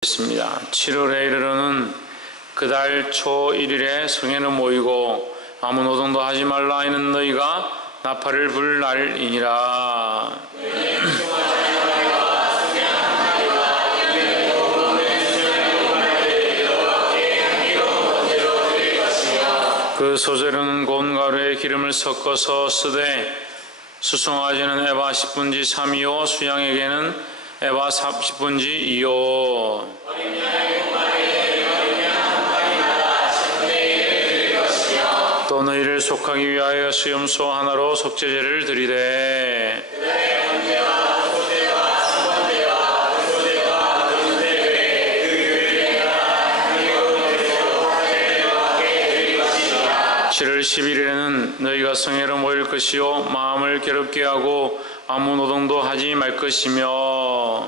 있습니다. 7월에 이르러는 그달 초 1일에 성회는 모이고 아무 노동도 하지 말라 하는 너희가 나팔을 불 날이니라. 그 소재로는 고운 가루에 기름을 섞어서 쓰되 수송아지는 에바 10분지 3이요 수양에게는 에바 10분지 2요. 또 너희를 속하기 위하여 수염소 하나로 속죄제를 드리되 (7월 11일에는) 너희가 성회로 모일 것이요 마음을 괴롭게 하고 아무 노동도 하지 말 것이며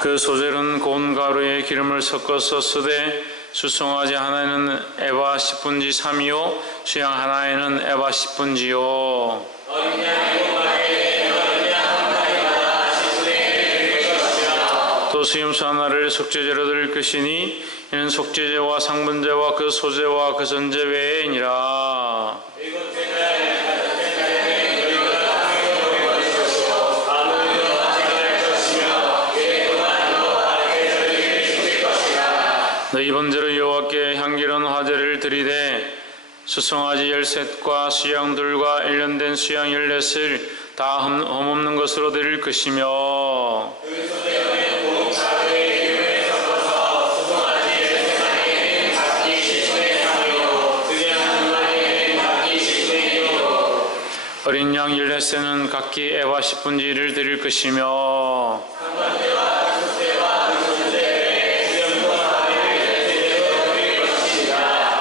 그 소재로는 고운 가루에 기름을 섞어서 쓰되 수송아지 하나에는 에바 10분지 3이요 수양 하나에는 에바 10분지요. 또 수염소 하나를 속죄제로 드릴 것이니 이는 속죄제와 상분제와 그 소제와 그 전제 외에니라. 너희 번제로 여호와께 향기로운 화제를 드리되 수송아지 13과 수양 2과 1년 수양 14을 다 흠없는 것으로 드릴 것이며 어린 양 14는 각기 에바 10분지 1을 드릴 것이며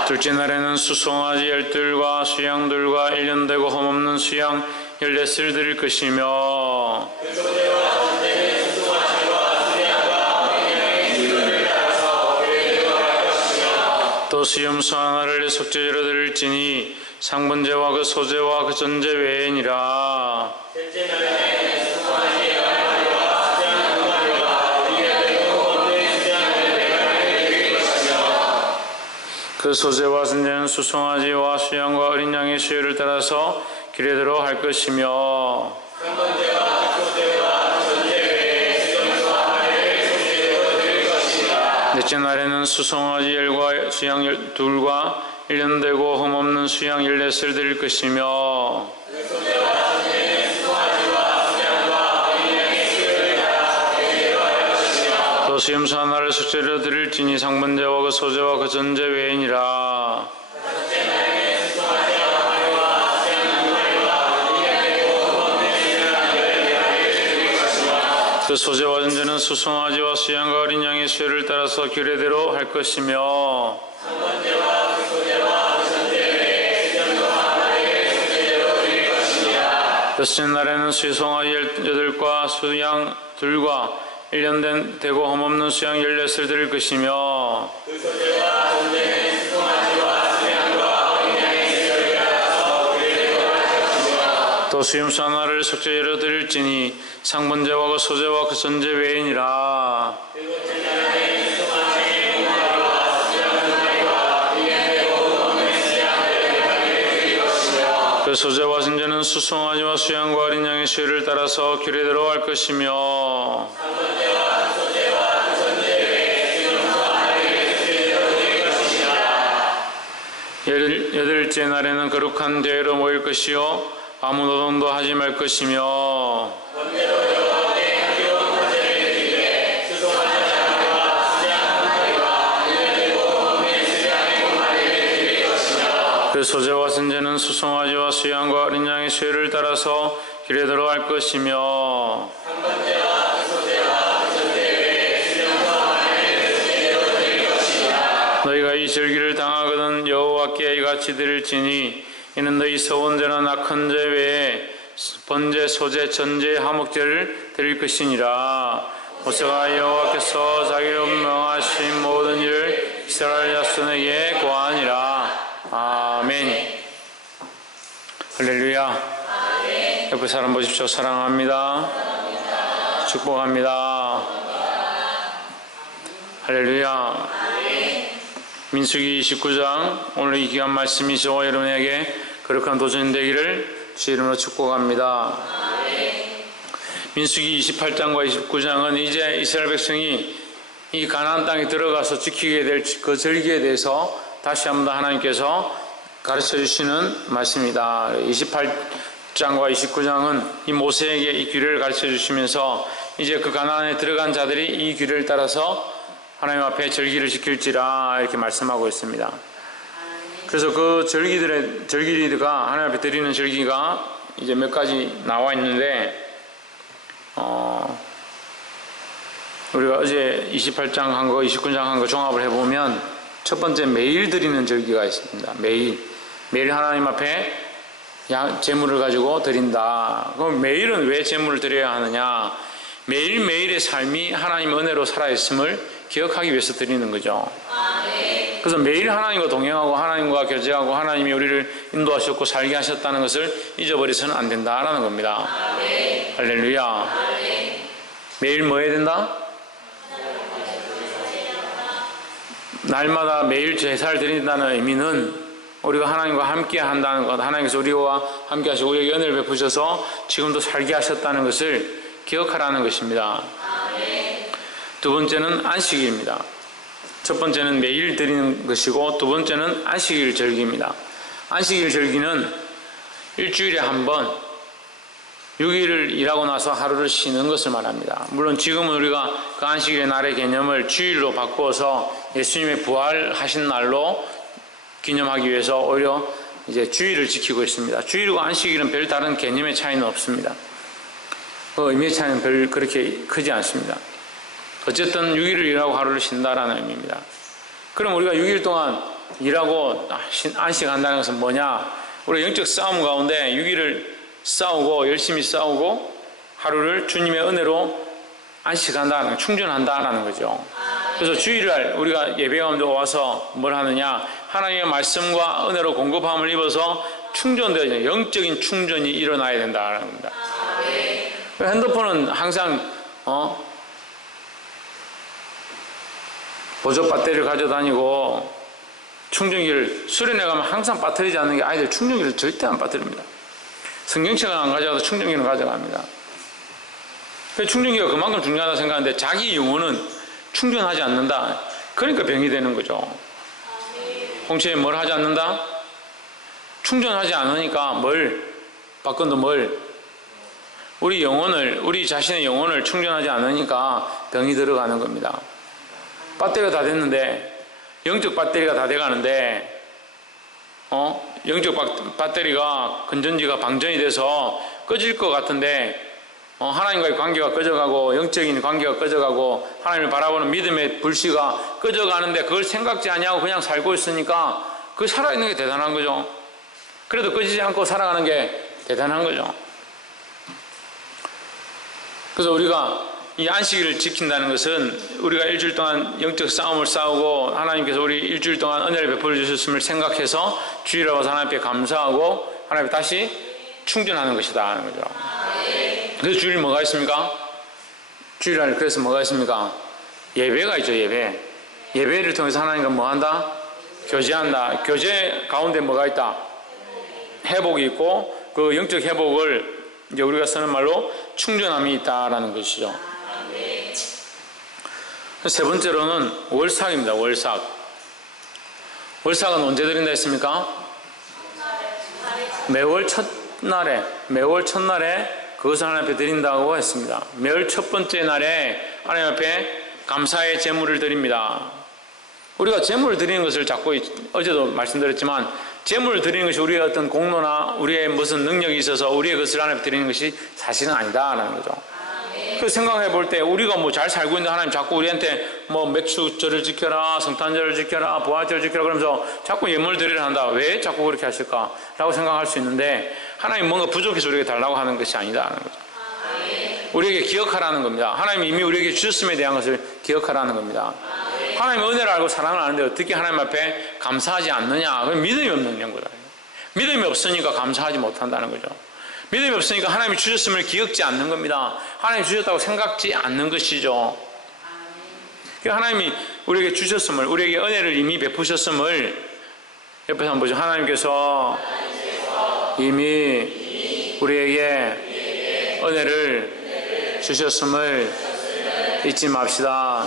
둘째 날에는 수송아지 12과 수양 2과 1년 되고 흠없는 수양 14을 드릴 것이며 또 수염소 하나를 속죄제로 드릴지니 상분제와 그 소제와 그 전제 외에니라. 그 소제와 전제는 수송아지와 수양과 어린 양의 수요를 따라서 규례대로 할 것이며 넷째 날에는 수송아지 10과 수양 2과 1년 되고 흠없는 수양 14을 드릴 것이며 또 수염소 하나를 속죄로 드릴지니 상분제와 그 소제와 그 전제 외에니라. 그 소제와 전제는 수송아지와 수양과 어린 양의 수요를 따라서 규례대로 할 것이며 여섯째 날에는 수송아지 18과 수양 2과 1년 되고 흠없는 수양 14을 드릴 것이며 또 수염소 하나를 속죄제로 드릴지니 상분제와 그 소제와 그 전제 외에니라. 그 소제와 전제는 수송아지와 수양과 어린 양의 수요를 따라서 규례대로 할 것이며 여덟째 날에는 거룩한 대회로 모일 것이요 아무 노동도 하지 말 것이며 그 소제와 전제는 수송아지와 수양과 어린 양의 수요를 따라서 규례대로 할 것이며 너희가 이 절기를 당하거든 여호와께 이같이 드릴지니 이는 너희 서원제나 낙헌제 외에 번제, 소제, 전제, 화목제를 드릴 것이니라. 모세가 여호와께서 자기로 명하신 모든 일을 이스라엘 자손에게 고하니라. 아멘. 할렐루야. 옆에 사람 보십시오. 사랑합니다. 축복합니다. 할렐루야. 민수기 29장 오늘 이 귀한 말씀이 저와 여러분에게 거룩한 도전이 되기를 주 이름으로 축복합니다. 민수기 28장과 29장은 이제 이스라엘 백성이 이 가나안 땅에 들어가서 지키게 될 그 절기에 대해서 다시 한번 더 하나님께서 가르쳐 주시는 말씀입니다. 28장과 29장은 이 모세에게 이 규례를 가르쳐 주시면서 이제 그 가나안에 들어간 자들이 이 규례를 따라서 하나님 앞에 절기를 지킬지라 이렇게 말씀하고 있습니다. 그래서 그 절기가 하나님 앞에 드리는 절기가 이제 몇 가지 나와 있는데 우리가 어제 28장 한 거, 29장 한 거 종합을 해보면 첫 번째 매일 드리는 절기가 있습니다. 매일 하나님 앞에 제물을 가지고 드린다. 그럼 매일은 왜 제물을 드려야 하느냐? 매일매일의 삶이 하나님의 은혜로 살아있음을 기억하기 위해서 드리는 거죠. 그래서 매일 하나님과 동행하고 하나님과 교제하고 하나님이 우리를 인도하셨고 살게 하셨다는 것을 잊어버려서는 안 된다라는 겁니다. 할렐루야. 매일 뭐 해야 된다? 날마다 매일 제사를 드린다는 의미는 우리가 하나님과 함께 한다는 것, 하나님께서 우리와 함께 하시고 우리에게 은혜를 베푸셔서 지금도 살게 하셨다는 것을 기억하라는 것입니다. 두 번째는 안식일입니다. 첫 번째는 매일 드리는 것이고 두 번째는 안식일 절기입니다. 안식일 절기는 일주일에 한 번 6일을 일하고 나서 하루를 쉬는 것을 말합니다. 물론 지금은 우리가 그 안식일의 날의 개념을 주일로 바꾸어서 예수님의 부활하신 날로 기념하기 위해서 오히려 이제 주일을 지키고 있습니다. 주일과 안식일은 별 다른 개념의 차이는 없습니다. 그 의미의 차이는 별 그렇게 크지 않습니다. 어쨌든 6일을 일하고 하루를 쉰다라는 의미입니다. 그럼 우리가 6일 동안 일하고 안식한다는 것은 뭐냐? 우리가 영적 싸움 가운데 6일을 싸우고 열심히 싸우고 하루를 주님의 은혜로 안식한다는, 충전한다라는 거죠. 그래서 주일날 우리가 예배 가운데 와서 뭘 하느냐? 하나님의 말씀과 은혜로 공급함을 입어서 충전되어야 영적인 충전이 일어나야 된다는 겁니다. 핸드폰은 항상 보조 배터리를 가져다니고 충전기를 수련회 가면 항상 배터리지 않는 게 아이들 충전기를 절대 안 빠뜨립니다. 성경책은 안 가져가도 충전기는 가져갑니다. 충전기가 그만큼 중요하다고 생각하는데 자기 영혼은 충전하지 않는다. 그러니까 병이 되는 거죠. 홍채에 뭘 하지 않는다? 충전하지 않으니까 박건도 우리 자신의 영혼을 충전하지 않으니까 병이 들어가는 겁니다. 배터리가 다 됐는데, 영적 배터리가 다 돼가는데, 영적 배터리가 건전지가 방전이 돼서 꺼질 것 같은데, 하나님과의 관계가 꺼져가고, 영적인 관계가 꺼져가고, 하나님을 바라보는 믿음의 불씨가 꺼져가는데, 그걸 생각지 아니하고 그냥 살고 있으니까, 그 살아있는 게 대단한 거죠. 그래도 꺼지지 않고 살아가는 게 대단한 거죠. 그래서 우리가 이 안식일을 지킨다는 것은 우리가 일주일 동안 영적 싸움을 싸우고 하나님께서 우리 일주일 동안 은혜를 베풀어 주셨음을 생각해서 주일에 와서 하나님께 감사하고 하나님께 다시 충전하는 것이다 하는 거죠. 그래서 주일 뭐가 있습니까? 주일날 그래서 뭐가 있습니까? 예배가 있죠. 예배를 통해서 하나님과 뭐 한다? 교제한다. 교제 가운데 뭐가 있다? 회복이 있고 그 영적 회복을 이제 우리가 쓰는 말로 충전함이 있다라는 것이죠. 세 번째로는 월삭입니다. 월삭은 언제 드린다 했습니까? 매월 첫날에 그것을 하나님 앞에 드린다고 했습니다. 매월 첫 번째 날에 하나님 앞에 감사의 제물을 드립니다. 우리가 제물을 드리는 것을 자꾸 어제도 말씀드렸지만 제물을 드리는 것이 우리의 어떤 공로나 우리의 무슨 능력이 있어서 우리의 것을 하나님 앞에 드리는 것이 사실은 아니다라는 거죠. 그 생각해 볼 때 우리가 뭐 잘 살고 있는데 하나님 자꾸 우리한테 뭐 맥주절을 지켜라, 성탄절을 지켜라, 부활절을 지켜라 그러면서 자꾸 예물 드리려 한다. 왜 자꾸 그렇게 하실까? 라고 생각할 수 있는데 하나님 뭔가 부족해서 우리에게 달라고 하는 것이 아니다라는 거죠. 우리에게 기억하라는 겁니다. 하나님이 이미 우리에게 주셨음에 대한 것을 기억하라는 겁니다. 하나님의 은혜를 알고 사랑을 아는데 어떻게 하나님 앞에 감사하지 않느냐? 그건 믿음이 없는 거다. 믿음이 없으니까 감사하지 못한다는 거죠. 믿음이 없으니까 하나님이 주셨음을 기억지 않는 겁니다. 하나님이 주셨다고 생각지 않는 것이죠. 하나님이 우리에게 주셨음을, 우리에게 은혜를 이미 베푸셨음을, 옆에서 한번 보죠. 하나님께서 이미 우리에게 은혜를 주셨음을 잊지 맙시다.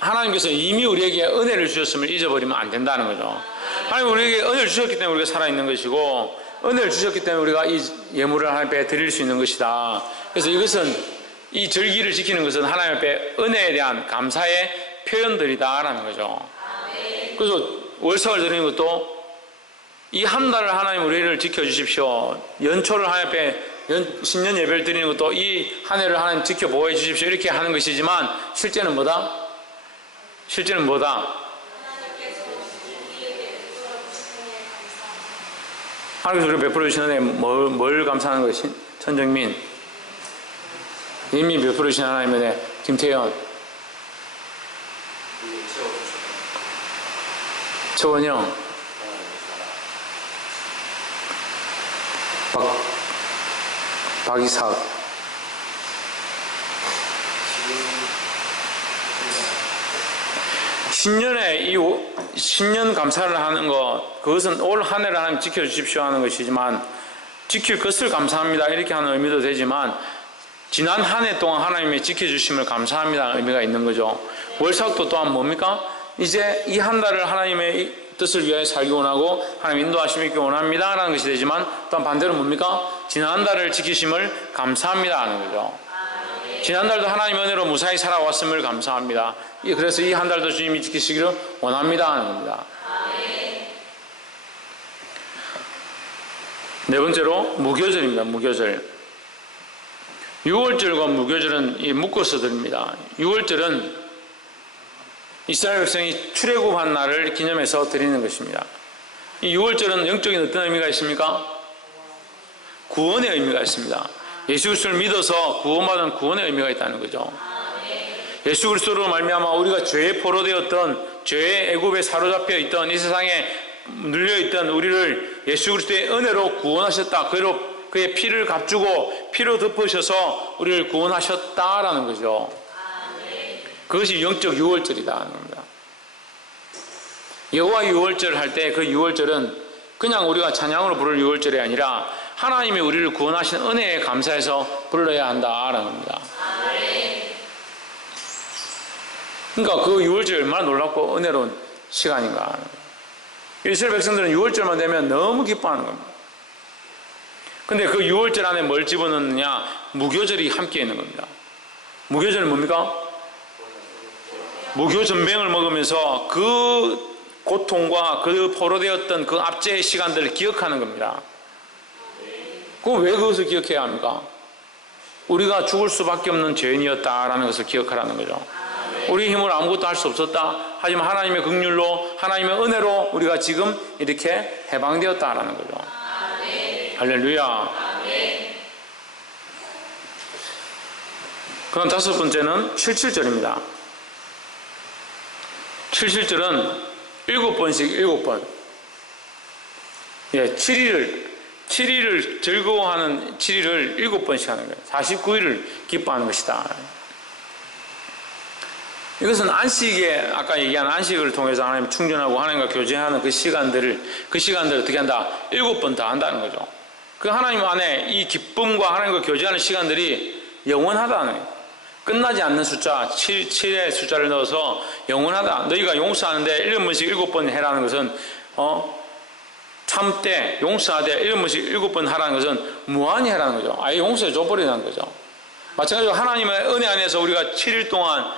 하나님께서 이미 우리에게 은혜를 주셨음을 잊어버리면 안 된다는 거죠. 하나님 우리에게 은혜를 주셨기 때문에 우리가 살아있는 것이고, 은혜를 주셨기 때문에 우리가 이 예물을 하나님 앞에 드릴 수 있는 것이다. 그래서 이것은, 이 절기를 지키는 것은 하나님 앞에 은혜에 대한 감사의 표현들이다라는 거죠. 그래서 월삭을 드리는 것도 이 한 달을 하나님 우리를 지켜주십시오. 연초를 하나님 앞에 신년 예배를 드리는 것도 이 한 해를 하나님 지켜보호해 주십시오. 이렇게 하는 것이지만 실제는 뭐다? 실제는 뭐다? 하나님께서 우리가 베풀어 주신 은혜에 뭘 감사하는 것이? 천정민, 이미 베풀어 주신 하나님의 은혜. 김태현, 최원영, 박이삭, 신년에 신년 감사를 하는 것, 그것은 올 한 해를 하나님 지켜주십시오 하는 것이지만, 지킬 것을 감사합니다 이렇게 하는 의미도 되지만, 지난 한 해 동안 하나님의 지켜주심을 감사합니다 의미가 있는 거죠. 월삭도 또한 뭡니까? 이제 이 한 달을 하나님의 뜻을 위하여 살기 원하고 하나님 인도하심을 입기 원합니다 라는 것이 되지만, 또한 반대로 뭡니까? 지난 한 달을 지키심을 감사합니다 하는 거죠. 지난달도 하나님의 은혜로 무사히 살아왔음을 감사합니다. 그래서 이 한 달도 주님이 지키시기를 원합니다 하는 겁니다. 네 번째로 무교절입니다. 무교절. 6월절과 무교절은 묶어서 드립니다. 6월절은 이스라엘 백성이 출애굽한 날을 기념해서 드리는 것입니다. 이 6월절은 영적인 어떤 의미가 있습니까? 구원의 의미가 있습니다. 예수 그리스도를 믿어서 구원받은 구원의 의미가 있다는 거죠. 예수 그리스도로 말미암아 우리가 죄에 포로되었던, 죄의 애굽에 사로잡혀 있던, 이 세상에 눌려있던 우리를 예수 그리스도의 은혜로 구원하셨다. 그의 피를 값주고 피로 덮으셔서 우리를 구원하셨다라는 거죠. 그것이 영적 6월절이다 하는 겁니다. 여호와 6월절 할 때 그 6월절은 그냥 우리가 찬양으로 부를 6월절이 아니라 하나님이 우리를 구원하신 은혜에 감사해서 불러야 한다라는 겁니다. 그러니까 그 6월절이 얼마나 놀랍고 은혜로운 시간인가 하는 거예요. 이스라엘 백성들은 6월절만 되면 너무 기뻐하는 겁니다. 근데 그 6월절 안에 뭘 집어넣느냐? 무교절이 함께 있는 겁니다. 무교절은 뭡니까? 무교전병을 먹으면서 그 고통과 그 포로되었던 그 압제의 시간들을 기억하는 겁니다. 그럼 왜 그것을 기억해야 합니까? 우리가 죽을 수밖에 없는 죄인이었다라는 것을 기억하라는 거죠. 우리 힘으로 아무것도 할 수 없었다. 하지만 하나님의 긍휼로, 하나님의 은혜로 우리가 지금 이렇게 해방되었다라는 거죠. 할렐루야. 그럼 다섯 번째는 77절입니다. 77절은 7번씩 7번. 7일을 즐거워하는 7일을 7번씩 하는 거예요. 49일을 기뻐하는 것이다. 이것은 안식에, 아까 얘기한 안식을 통해서 하나님 충전하고 하나님과 교제하는 그 시간들을 어떻게 한다? 7번 다 한다는 거죠. 그 하나님 안에 이 기쁨과 하나님과 교제하는 시간들이 영원하다는 거예요. 끝나지 않는 숫자, 7의 숫자를 넣어서 영원하다. 너희가 용서하는데 7번씩 7번 해라는 것은, 참되, 용서하되 7번씩 7번 하라는 것은 무한히 해라는 거죠. 아예 용서해 줘버리라는 거죠. 마찬가지로 하나님의 은혜 안에서 우리가 7일 동안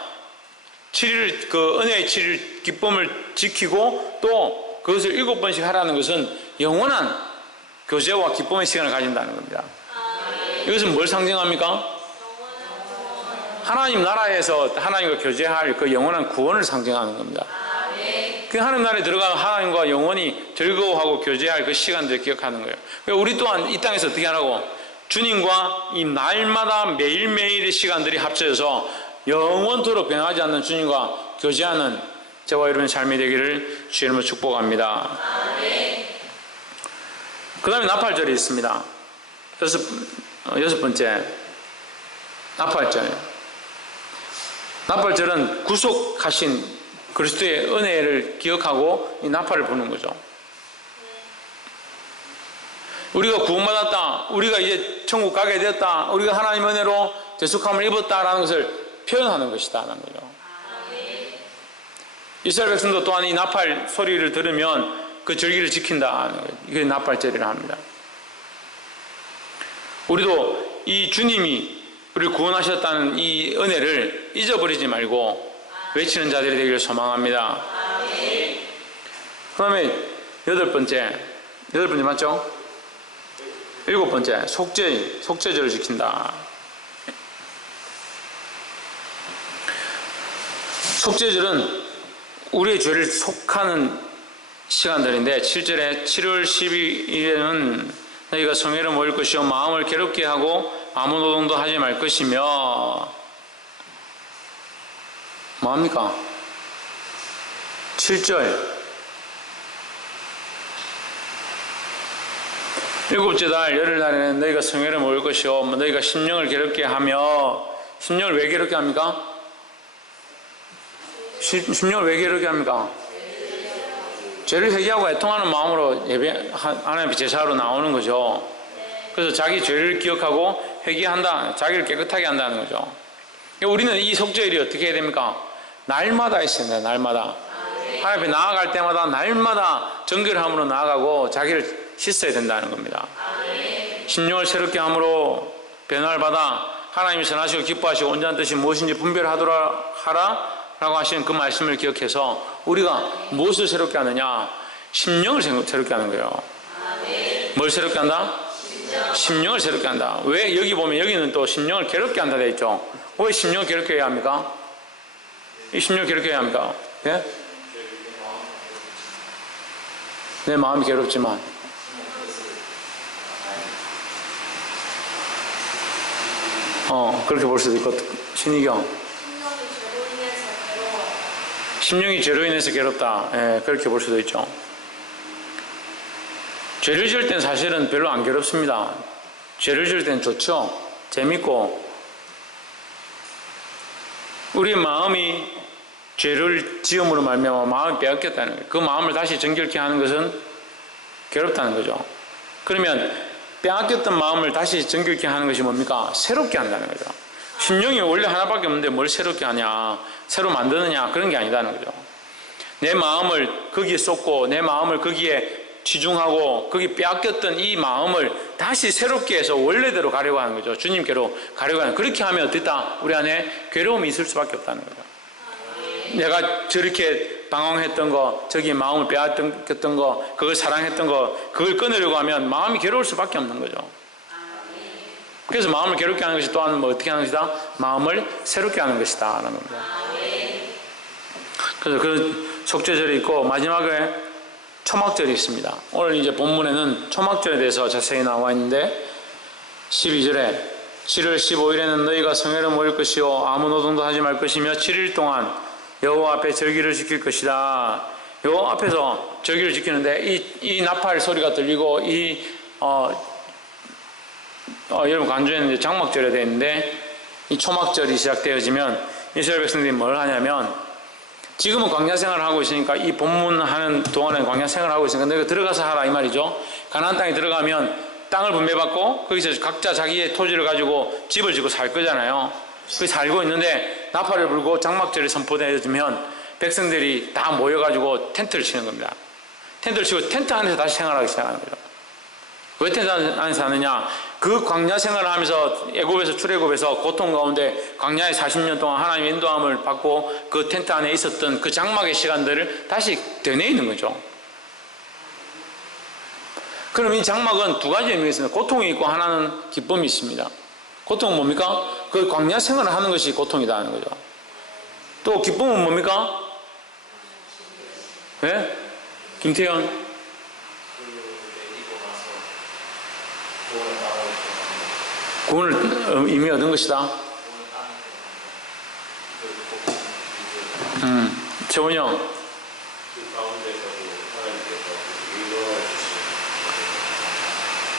7일, 그 은혜의 7일 기쁨을 지키고 또 그것을 7번씩 하라는 것은 영원한 교제와 기쁨의 시간을 가진다는 겁니다. 이것은 뭘 상징합니까? 하나님 나라에서 하나님과 교제할 그 영원한 구원을 상징하는 겁니다. 그 하나님 나라에 들어가면 하나님과 영원히 즐거워하고 교제할 그 시간들을 기억하는 거예요. 우리 또한 이 땅에서 어떻게 하라고? 주님과 이 날마다 매일매일의 시간들이 합쳐져서 영원토록 변하지 않는 주님과 교제하는 저와 여러분의 삶이 되기를 주의 이름으로 축복합니다. 그 다음에 나팔절이 있습니다. 여섯 번째 나팔절. 나팔절은 구속하신 그리스도의 은혜를 기억하고 이 나팔을 부는 거죠. 우리가 구원받았다, 우리가 이제 천국 가게 되었다, 우리가 하나님 은혜로 대속함을 입었다라는 것을 표현하는 것이다 라는 거죠. 이스라엘 백성도 또한 이 나팔 소리를 들으면 그 절기를 지킨다. 이게 나팔절이라 합니다. 우리도 이 주님이 우리를 구원하셨다는 이 은혜를 잊어버리지 말고 외치는 자들이 되기를 소망합니다. 그 다음에 여덟 번째 맞죠? 일곱 번째, 속죄절을 지킨다. 속죄절은 우리의 죄를 속하는 시간들인데 7절에 7월 12일에는 너희가 성회를 모일 것이요 마음을 괴롭게 하고 아무 노동도 하지 말 것이며 뭐합니까? 7절 일곱째 달 열흘날에는 너희가 성회를 모일 것이요 너희가 심령을 괴롭게 하며 심령을 왜 괴롭게 합니까? 심령을 왜 괴롭게 합니까? 죄를 회개하고 애통하는 마음으로 예배 하나님 앞에 제사로 나오는 거죠. 그래서 자기 죄를 기억하고 회개한다, 자기를 깨끗하게 한다는 거죠. 우리는 이 속죄일이 어떻게 해야 됩니까? 날마다 있습니다. 날마다 하나님 앞에 나아갈 때마다 날마다 정결함으로 나아가고 자기를 씻어야 된다는 겁니다. 심령을 새롭게 함으로 변화를 받아 하나님이 선하시고 기뻐하시고 온전한 뜻이 무엇인지 분별하라 라고 하시는 그 말씀을 기억해서 우리가 무엇을 새롭게 하느냐? 심령을 새롭게 하는 거예요. 뭘 새롭게 한다? 심령을 새롭게 한다. 왜 여기 보면 여기는 또 심령을 괴롭게 한다 되어 있죠. 왜 심령을 괴롭게 해야 합니까? 이 심령을 괴롭게 해야 합니까? 예? 내 마음이 괴롭지만 그렇게 볼 수도 있거든. 신희경 심령이 죄로 인해서 괴롭다. 예, 그렇게 볼 수도 있죠. 죄를 지을 땐 사실은 별로 안 괴롭습니다. 죄를 지을 땐 좋죠. 재밌고. 우리 마음이 죄를 지음으로 말미암아 마음이 빼앗겼다는 거예요. 그 마음을 다시 정결케 하는 것은 괴롭다는 거죠. 그러면 빼앗겼던 마음을 다시 정결케 하는 것이 뭡니까? 새롭게 한다는 거죠. 심령이 원래 하나밖에 없는데 뭘 새롭게 하냐, 새로 만드느냐, 그런 게 아니다는 거죠. 내 마음을 거기에 쏟고 내 마음을 거기에 치중하고 거기 빼앗겼던 이 마음을 다시 새롭게 해서 원래대로 가려고 하는 거죠. 주님께로 가려고 하는. 그렇게 하면 어땠다? 우리 안에 괴로움이 있을 수밖에 없다는 거죠. 내가 저렇게 방황했던 거, 저기 마음을 빼앗겼던 거, 그걸 사랑했던 거, 그걸 끊으려고 하면 마음이 괴로울 수밖에 없는 거죠. 그래서 마음을 괴롭게 하는 것이 또한 뭐 어떻게 하는 것이다? 마음을 새롭게 하는 것이다 라는 겁니다. 그래서 그 속죄절이 있고 마지막에 초막절이 있습니다. 오늘 이제 본문에는 초막절에 대해서 자세히 나와 있는데 12절에 7월 15일에는 너희가 성회를 모일 것이요 아무 노동도 하지 말 것이며 7일 동안 여호와 앞에 절기를 지킬 것이다. 여호와 앞에서 절기를 지키는데 이 나팔 소리가 들리고 여러분 간주에는 이제 장막절에 되어 있는데 이 초막절이 시작되어지면 이스라엘 백성들이 뭘 하냐면 지금은 광야 생활을 하고 있으니까 이 본문 하는 동안에 광야 생활을 하고 있으니까 너희가 들어가서 하라 이 말이죠. 가나안 땅에 들어가면 땅을 분배받고 거기서 각자 자기의 토지를 가지고 집을 짓고 살 거잖아요. 거기 살고 있는데 나팔을 불고 장막절이 선포되어지면 백성들이 다 모여가지고 텐트를 치는 겁니다. 텐트를 치고 텐트 안에서 다시 생활하기 시작하는 거죠. 왜 텐트 안에서 하느냐? 그 광야 생활을 하면서 애굽에서 출애굽에서 고통 가운데 광야에 40년 동안 하나님의 인도함을 받고 그 텐트 안에 있었던 그 장막의 시간들을 다시 되뇌이는 거죠. 그럼 이 장막은 두 가지 의미가 있습니다. 고통이 있고 하나는 기쁨이 있습니다. 고통은 뭡니까? 그 광야 생활을 하는 것이 고통이다 하는 거죠. 또 기쁨은 뭡니까? 네? 김태현 구원을 이미 얻은 것이다. 최원영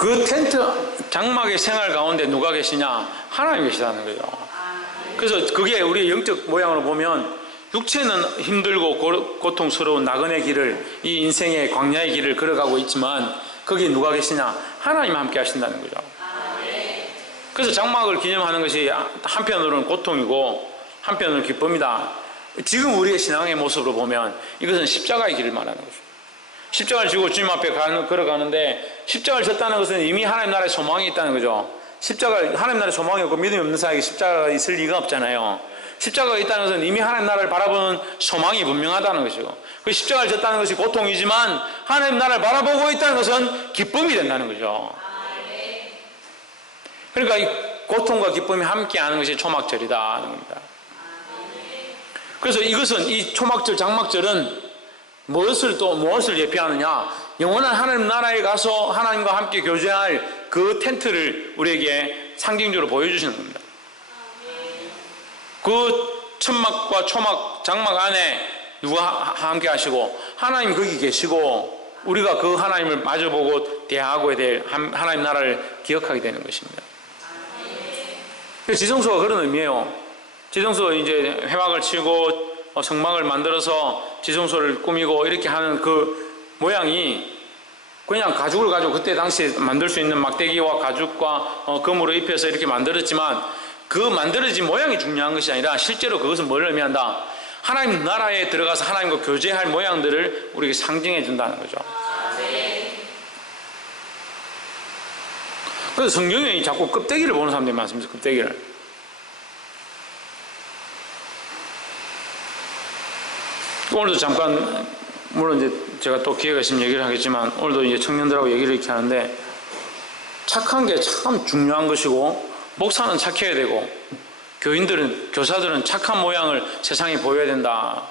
그 텐트 장막의 생활 가운데 누가 계시냐? 하나님 계시다는 거죠. 그래서 그게 우리의 영적 모양으로 보면 육체는 힘들고 고통스러운 나그네 길을, 이 인생의 광야의 길을 걸어가고 있지만 거기에 누가 계시냐? 하나님 함께 하신다는 거죠. 그래서 장막을 기념하는 것이 한편으로는 고통이고 한편으로는 기쁨이다. 지금 우리의 신앙의 모습으로 보면 이것은 십자가의 길을 말하는 거죠. 십자가를 지고 주님 앞에 걸어가는데, 십자가를 졌다는 것은 이미 하나님 나라의 소망이 있다는 거죠. 하나님 나라의 소망이 없고 믿음이 없는 사람에게 십자가가 있을 리가 없잖아요. 십자가가 있다는 것은 이미 하나님 나라를 바라보는 소망이 분명하다는 것이고, 그 십자가를 졌다는 것이 고통이지만 하나님 나라를 바라보고 있다는 것은 기쁨이 된다는 거죠. 그러니까 이 고통과 기쁨이 함께하는 것이 초막절이다는 겁니다. 그래서 이것은, 이 초막절, 장막절은 무엇을 예표하느냐? 영원한 하나님 나라에 가서 하나님과 함께 교제할 그 텐트를 우리에게 상징적으로 보여주시는 겁니다. 그 천막과 초막, 장막 안에 누가 함께 하시고 하나님 거기 계시고 우리가 그 하나님을 마주보고 대하고 될 하나님 나라를 기억하게 되는 것입니다. 지성소가 그런 의미예요. 지성소 이제 회막을 치고 성막을 만들어서 지성소를 꾸미고 이렇게 하는 그 모양이 그냥 가죽을 가지고 그때 당시에 만들 수 있는 막대기와 가죽과 금으로 입혀서 이렇게 만들었지만, 그 만들어진 모양이 중요한 것이 아니라 실제로 그것은 뭘 의미한다? 하나님 나라에 들어가서 하나님과 교제할 모양들을 우리에게 상징해 준다는 거죠. 그래서 성경에 자꾸 껍데기를 보는 사람들이 많습니다. 껍데기를. 오늘도 잠깐, 물론 이제 제가 또 기회가 있으면 얘기를 하겠지만, 오늘도 이제 청년들하고 얘기를 이렇게 하는데, 착한 게 참 중요한 것이고, 목사는 착해야 되고, 교사들은 착한 모양을 세상에 보여야 된다.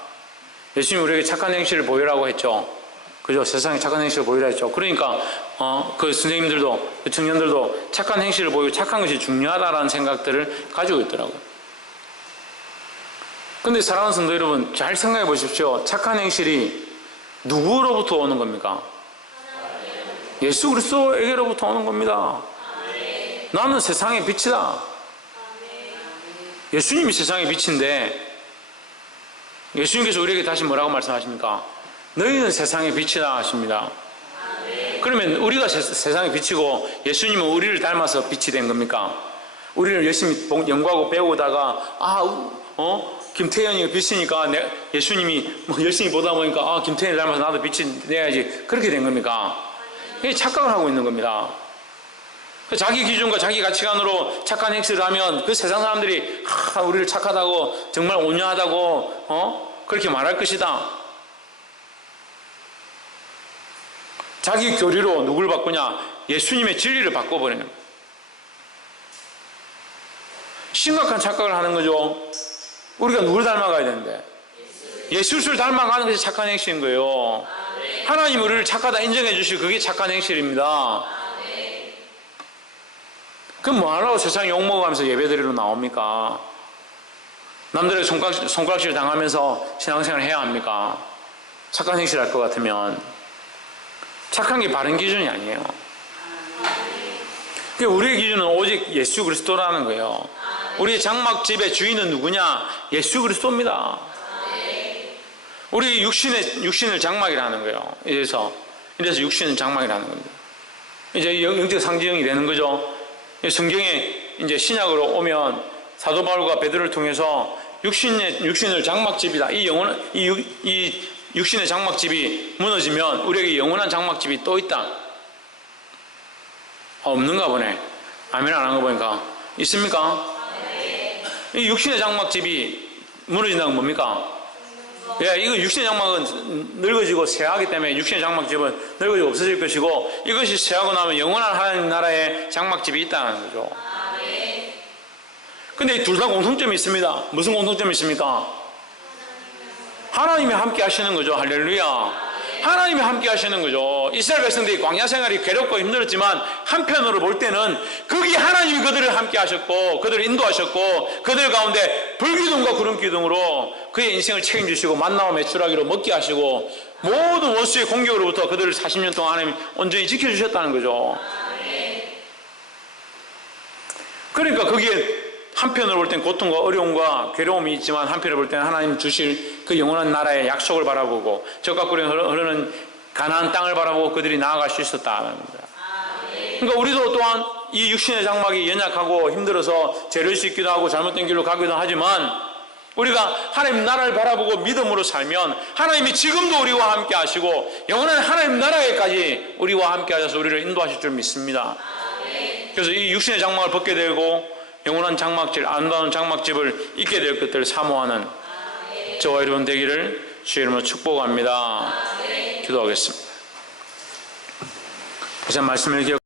예수님이 우리에게 착한 행실을 보이라고 했죠. 그죠? 세상에 착한 행실을 보이라 했죠. 그러니까, 그 선생님들도, 그 청년들도 착한 행실을 보이고 착한 것이 중요하다라는 생각들을 가지고 있더라고요. 근데 사랑하는 성도 여러분, 잘 생각해 보십시오. 착한 행실이 누구로부터 오는 겁니까? 예수 그리스도에게로부터 오는 겁니다. 나는 세상의 빛이다. 예수님이 세상의 빛인데, 예수님께서 우리에게 다시 뭐라고 말씀하십니까? 너희는 세상의 빛이다 하십니다. 그러면 우리가 세상의 빛이고 예수님은 우리를 닮아서 빛이 된 겁니까? 우리를 열심히 연구하고 배우다가 김태현이가 빛이니까 예수님이 열심히 보다 보니까 김태현이 닮아서 나도 빛이 내야지, 그렇게 된 겁니까? 이게 착각을 하고 있는 겁니다. 자기 기준과 자기 가치관으로 착한 행실을 하면 그 세상 사람들이 우리를 착하다고, 정말 온유하다고 그렇게 말할 것이다. 자기 교리로 누굴 바꾸냐? 예수님의 진리를 바꿔버리는 거예요. 심각한 착각을 하는 거죠. 우리가 누굴 닮아가야 되는데? 예수를 닮아가는 것이 착한 행실인 거예요. 하나님 우리를 착하다 인정해 주시고 그게 착한 행실입니다. 그럼 뭐하라고 세상에 욕먹으면서 예배드리러 나옵니까? 남들에게 손가락질 당하면서 신앙생활을 해야 합니까? 착한 행실 할 것 같으면. 착한 게 바른 기준이 아니에요. 우리의 기준은 오직 예수 그리스도라는 거예요. 우리의 장막집의 주인은 누구냐? 예수 그리스도입니다. 우리 육신을 장막이라는 거예요. 이래서 육신은 장막이라는 겁니다. 이제 영적 상징이 되는 거죠. 성경에 이제 신약으로 오면 사도 바울과 베드로를 통해서 육신을 장막집이다. 이 육신의 장막집이 무너지면 우리에게 영원한 장막집이 또 있다. 없는가 보네. 아멘 안 한 거 보니까. 있습니까? 이 육신의 장막집이 무너진다는 건 뭡니까? 이거 육신의 장막은 늙어지고 쇠하기 때문에 육신의 장막집은 늙어지고 없어질 것이고, 이것이 쇠하고 나면 영원한 하나님 나라의 장막집이 있다는 거죠. 근데 둘 다 공통점이 있습니다. 무슨 공통점이 있습니까? 하나님이 함께 하시는 거죠. 할렐루야. 하나님이 함께 하시는 거죠. 이스라엘 백성들이 광야 생활이 괴롭고 힘들었지만 한편으로 볼 때는 거기 하나님이 그들을 함께 하셨고 그들을 인도하셨고 그들 가운데 불기둥과 구름기둥으로 그의 인생을 책임지시고 만나와 메추라기로 먹게 하시고 모든 원수의 공격으로부터 그들을 40년 동안 하나님이 온전히 지켜주셨다는 거죠. 그러니까 거기에 한편으로 볼 땐 고통과 어려움과 괴로움이 있지만 한편으로 볼 때는 하나님 주실 그 영원한 나라의 약속을 바라보고 적과 꿀에 흐르는 가나안 땅을 바라보고 그들이 나아갈 수 있었다는 겁니다. 그러니까 우리도 또한 이 육신의 장막이 연약하고 힘들어서 재를 수 있기도 하고 잘못된 길로 가기도 하지만 우리가 하나님 나라를 바라보고 믿음으로 살면 하나님이 지금도 우리와 함께 하시고 영원한 하나님 나라에까지 우리와 함께 하셔서 우리를 인도하실 줄 믿습니다. 그래서 이 육신의 장막을 벗게 되고 영원한 장막집, 아름다운 장막집을 잊게 될 것들을 사모하는 저와 여러분 되기를 주의 이름으로 축복합니다. 기도하겠습니다. 다시 한 말씀을 기억